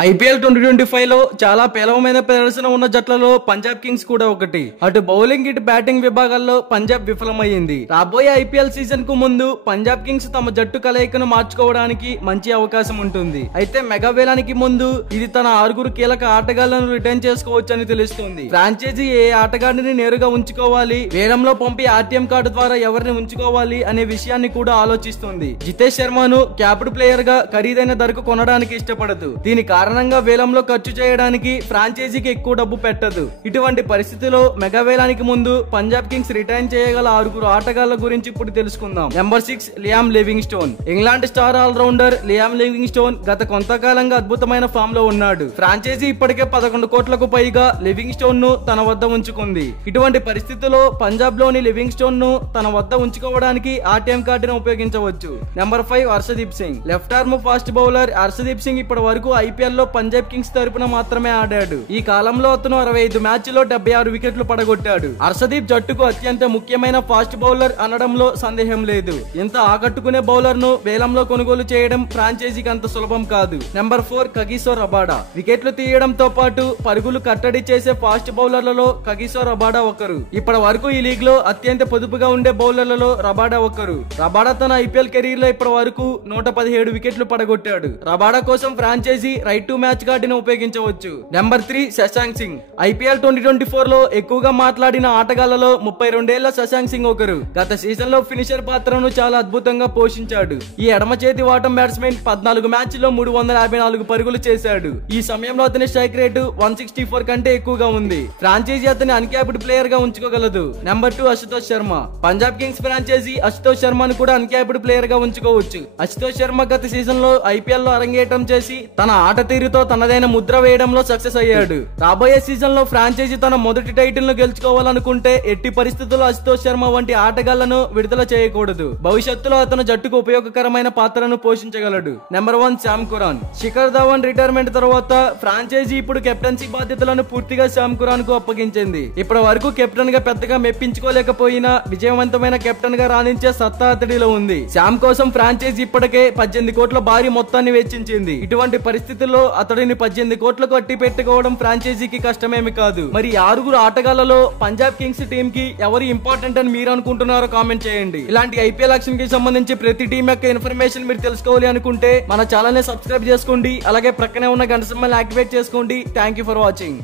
IPL 2025 లో చాలా పేలవమైన ప్రదర్శన ఉన్న జట్లలో పంజాబ్ కింగ్స్ కూడా ఒకటి. అటు బౌలింగ్ ఇటు బ్యాటింగ్ విభాగాల్లో పంజాబ్ విఫలమైంది. రాబోయే ఐపీఎల్ సీజన్ కు ముందు పంజాబ్ కింగ్స్ తమ జట్టు కలయికను మార్చుకోవడానికి మంచి అవకాశం ఉంటుంది. అయితే మెగా వేలానికి ముందు ఇది తన 6 కీలక ఆటగాళ్లను రిటైన్ చేసుకోవచ్చని తెలుస్తుంది. ఫ్రాంచైజీ ఏ ఆటగాడిని నేరుగా ఉంచుకోవాలి, వేలంలో పంపి ఆర్టీఎం కార్డు ద్వారా ఎవరిని ఉంచుకోవాలి అనే విషయాన్ని కూడా ఆలోచిస్తుంది. జితేష్ శర్మను క్యాప్డ్ ప్లేయర్ గా ఖరీదైన ధరకు కొనడానికి ఇష్టపడదు. దీని కారణంగా వేలంలో ఖర్చు చేయడానికి ఫ్రాంచైజీకి ఎక్కువ డబ్బు పెట్టదు. ఇటువంటి పరిస్థితిలో మెగా వేలానికి ముందు పంజాబ్ కింగ్స్ రిటైన్ చేయగల 6 ఆటగాళ్ల గురించి ఇప్పుడు తెలుసుకుందాం. Number 6 Liam Livingstone. England star allrounder Liam Livingstone గత కొంతకాలంగా అద్భుతమైన ఫామ్ లో ఉన్నాడు. ఫ్రాంచైజీ ఇప్పటికే 11 కోట్లకు పైగా లివింగ్ స్టోన్ ను తన వద్ద ఉంచుకుంది. ఇటువంటి పరిస్థితుల్లో పంజాబ్ లోని లివింగ్ స్టోన్ ను తన వద్ద ఉంచుకోవడానికి ఆర్టీఎం కార్డును ఉపయోగించవచ్చు. Number 5 Harshdeep Singh. Left arm fast bowler Harshdeep Singh ఇప్పటి వరకు ఐపీఎల్ లో పంజాబ్ కింగ్స్ తరపున మాత్రమే ఆడాడు. ఈ కాలంలో అతను 65 మ్యాచ్ల్లో 76 వికెట్లు పడగొట్టాడు. హర్షదీప్ జట్టుకు అత్యంత ముఖ్యమైన ఫాస్ట్ బౌలర్ అనడంలో సందేహం లేదు. ఇంత ఆకట్టుకునే బౌలర్ ను వేలంలో కొనుగోలు చేయడం ఫ్రాంచైజీకి అంత సులభం కాదు. Number 4 Kagiso Rabada. వికెట్లు తీయడంతో పాటు పరుగులు కట్టడి చేసే ఫాస్ట్ బౌలర్లలో కగిసో రబాడా ఒకరు. ఇప్పటి వరకు ఈ లీగ్ లో అత్యంత పొదుపుగా ఉండే బౌలర్లలో రబాడా ఒకరు. రబాడా తన ఐపీఎల్ కెరీర్ లో ఇప్పటి వరకు 117 వికెట్లు పడగొట్టాడు. రబాడా కోసం ఫ్రాంచైజీ రైట్ టు మ్యాచ్ కార్డును ఉపయోగించవచ్చు. నెంబర్ 3 శశాంక్ సింగ్. ఐపీఎల్ 2024 లో ఎక్కువగా మాట్లాడిన ఆటగాళ్లలో 32 ఏళ్ల శశాంక్ సింగ్ ఒకరు. గత సీజన్ లో ఫినిషర్ పాత్రను చాలా అద్భుతంగా పోషించాడు. ఈ ఎడమ చేతి వాటం బ్యాట్స్మెన్ 14 మ్యాచ్ల్లో 354 పరుగులు చేశాడు. ఈ సమయంలో అతని స్ట్రైక్ రేటు 164 కంటే ఎక్కువగా ఉంది. ఫ్రాంచైజీ అతని అన్క్యాప్డ్ ప్లేయర్ గా ఉంచుకోగలదు. Number 2 Ashutosh Sharma. Punjab Kings franchise Ashutosh శర్మను కూడా అన్క్యాప్డ్ ప్లేయర్ గా ఉంచుకోవచ్చు. అశుతోష్ శర్మ గత సీజన్ లో ఐపీఎల్ లో అరంగేట్రం చేసి తన ఆట తీరుతో తనదైన ముద్ర వేయడంలో సక్సెస్ అయ్యాడు. రాబోయే సీజన్ లో ఫ్రాంచైజీ తన మొదటి టైటిల్ ను గెలుచుకోవాలనుకుంటే ఎట్టి పరిస్థితుల్లో అశుతోష్ శర్మ వంటి ఆటగాళ్లను విడుదల చేయకూడదు. భవిష్యత్తులో అతను జట్టుకు ఉపయోగకరమైన పాత్రను పోషించగలడు. Number 1 Sam Curran. Shikhar Dhawan retirement తర్వాత ఫ్రాంచైజీ ఇప్పుడు కెప్టెన్సీ బాధ్యతలను పూర్తిగా శామ్ కురాన్ కు అప్పగించింది. ఇప్పటి వరకు కెప్టెన్ గా పెద్దగా మెప్పించుకోలేకపోయినా విజయవంతమైన కెప్టెన్ గా రాణించే సత్తా అతడిలో ఉంది. శామ్ కోసం ఫ్రాంచైజీ ఇప్పటికే 18 కోట్ల భారీ మొత్తాన్ని వెచ్చించింది. ఇటువంటి పరిస్థితుల్లో అతడిని 18 కోట్లకు అట్టి పెట్టుకోవడం ఫ్రాంచైజీకి కష్టమేమి కాదు. మరి 6 ఆటగాళ్లలో పంజాబ్ కింగ్స్ టీమ్ కి ఎవరు ఇంపార్టెంట్ అని మీరు అనుకుంటున్నారో కామెంట్ చేయండి. ఇలాంటి ఐపీఎల్ యాక్షన్ కి సంబంధించి ప్రతి టీం యొక్క ఇన్ఫర్మేషన్ మీరు తెలుసుకోవాలి అనుకుంటే మన ఛానల్ ని సబ్స్క్రైబ్ చేసుకోండి. అలాగే ప్రక్కనే ఉన్న గంట సింబల్ యాక్టివేట్ చేసుకోండి. Thank you for watching.